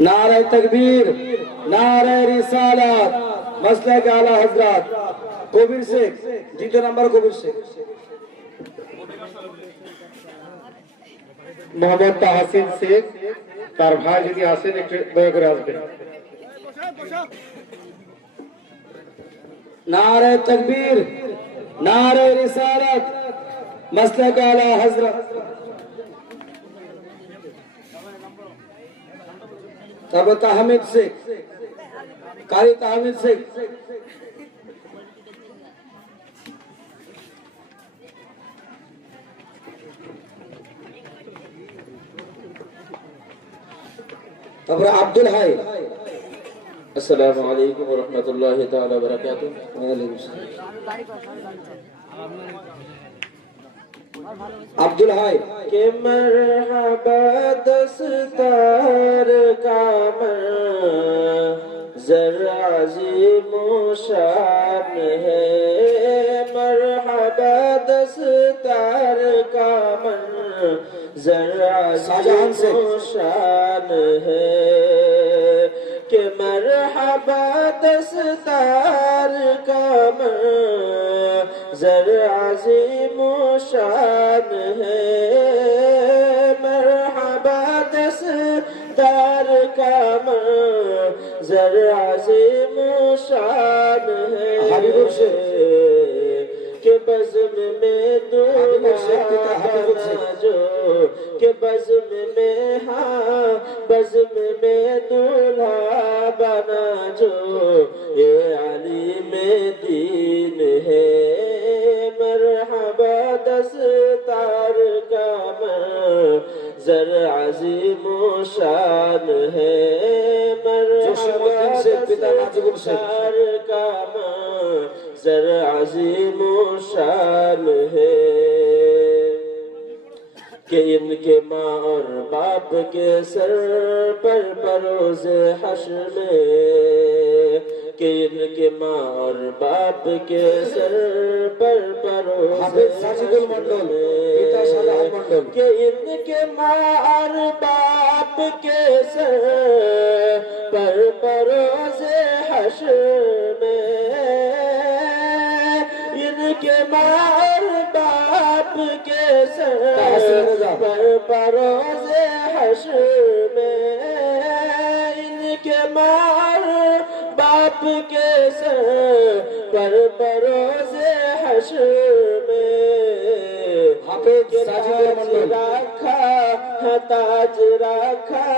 नारे तकबीर, नारे रिसालत, मसलक आला हजरत কবির শেখ, দ্বিতীয় নাম্বার কবির শেখ। মোহাম্মদ তাহসিন শেখ, তার ভাই যদি আসেন একটু দয়া করে আসবেন। नारे तकबीर, नारे रिसालत, मसलक आला हजरत। तब ताहमीद शेख, कारी ताहमीद शेख। तब अब्दुल हाय। अस्सलामु अलैकुम व रहमतुल्लाहि तआला व बरकातुहू। अब्दुल हाय के मरहबा दस्तार का जरा अज़ीमो शान है, मरहबा दस्तार का जरा अज़ीमो शान है, के मरहबा दस्तार का जरा अज़ीमो शान है, मरहबा दस्तार का जरा अज़ीमो शान है, के बज़्म में दूल्हा जो, के बज़्म में हाँ बज़्म में दूल्हा बना जो, ये अली में दीन है, मरहबा दस्तार का जरा अज़ीमो शान है, मरहबा दस्तार का जरा अज़ीमो शान है, कि इनके माँ और बाप के सर पर बरोज़ हश्र में, कि इनके माँ और बाप के सर पर बरोज़ हश्र में, कि इनके माँ और बाप के सर पर बरोज़ हश्र में, इनके माँ और बाप के सर पर बरोज़े हश्र में, इनके माँ और बाप के सर पर बरोज़े हश्र में, ताज रखा है, ताज रखा